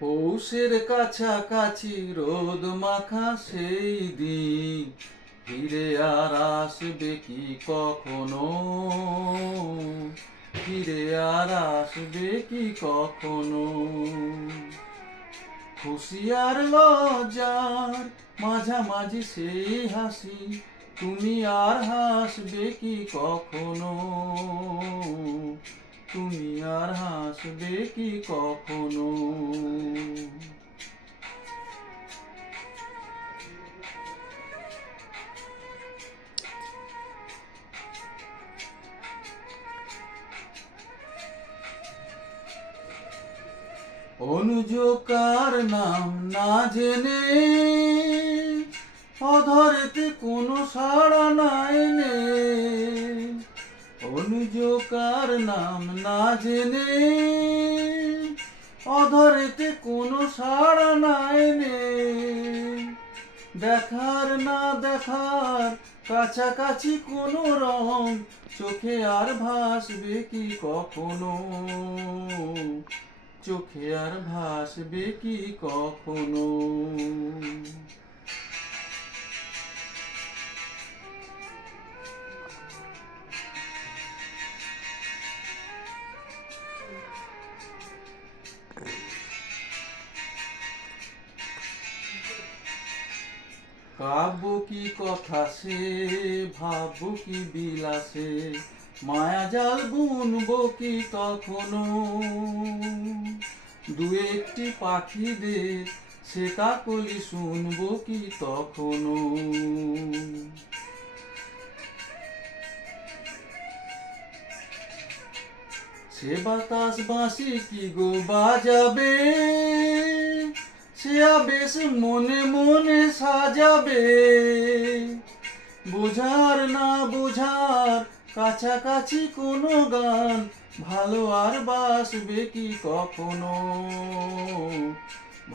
পৌষের কাছাকাছি রোদ মাখা সেই দিন ফিরে আর আসবে কি কখনো? ফিরে আর আসবে কি কখনো? খুশি আর লজ্জার মাঝামাঝি সেই হাসি, তুমি আর হাসবে কি কখনো? তুমি আর হাসবে কি কখনো? অনুযোকার নাম না জেনে অধরেতে কোনো সাড়া নাই নে। অনুযোকার নাম না জেনে অধরেতে কোনো সাড়া নাই নে। দেখার না দেখার কাছাকাছি কোনো রং চোখে আর ভাসবে কি কখনো? চোখে আর ভাসবে কি কখনো? কাব্য কি কথা সে, ভাবব কি বিলাসে, মায়া জাল বুনবো কি তখনো? দু একটি পাখিদের সে কাকলি শুনবো কি তখনো? সে বাতাস বাঁশি কি গো বাজাবে, সে আবেশ মনে মনে সাজাবে। বোঝার না বোঝার কাছাকাছি কোনো গান ভালো আর বাসবে কি কখনো?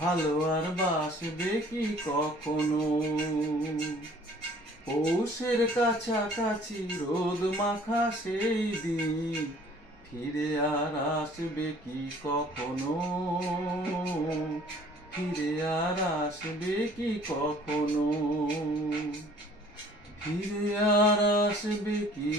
ভালো আর বাসবে কি কখনো? পৌষের কাছাকাছি রোদ মাখা সেই দিন ফিরে আর আসবে কি কখনো? ফিরে আর আসবে কি কখনো? ফিরে আর আসবে কি